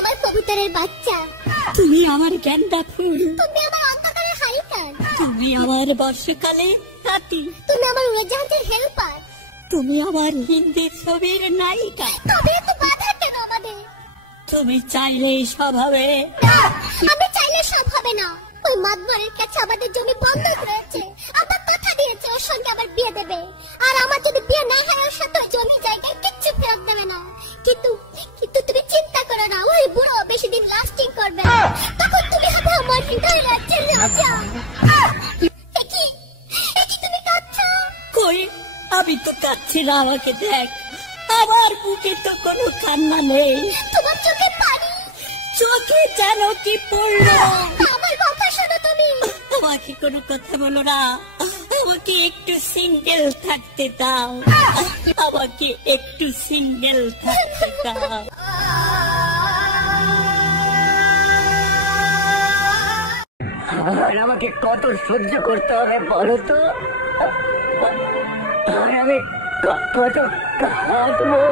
আমার কবুতরের বাচ্চা, তুমি আমার গেন্দা ফুল, তুমি আমার অন্ধকারের হারিকেন, তুমি আমার বর্ষাকালে হাতি, তুমি আমার উড়োজাহাজের হেল্পার, তুমি আমার হিন্দি ছবির নায়িকা। তবে এত বাধা কেন আমাদের? তুমি চাইলে সব হবে না, আমি চাইলে সব হবে না। ওই মাতবরের কাছে আমাদের জমি বন্ধক রয়েছে, আমার কথা দিয়েছে ওর সঙ্গে আমার বিয়ে দেবে, আর আমার যদি বিয়ে না হয় ওর সাথে ওই জমি জায়গায় কিচ্ছু ফেরত দেবে না। কিন্তু কিন্তু তুমি চিন্তা করো না, ওই বুড়ো বেশি দিন লাস্টিং করবে না, তখন তুমি হবে আমার হৃদয় রাজ্যের রাজা। কি তুমি কাঁদছো? কই, আমি তো কাঁদছি না, আমাকে দেখ, আমার বুকে তো কোনো কান্না নেই। তোমার চোখে পানি, চোখে যেন কি পড়লো। আমার কথা শোনো তুমি। আমাকে কোনো কথা বলো না, আমাকে একটু সিঙ্গেল থাকতে দাও, আমাকে একটু সিঙ্গেল থাকতে দাও। আর আমাকে কত সহ্য করতে হবে বলো তো? আর আমি কত কাঁদবো?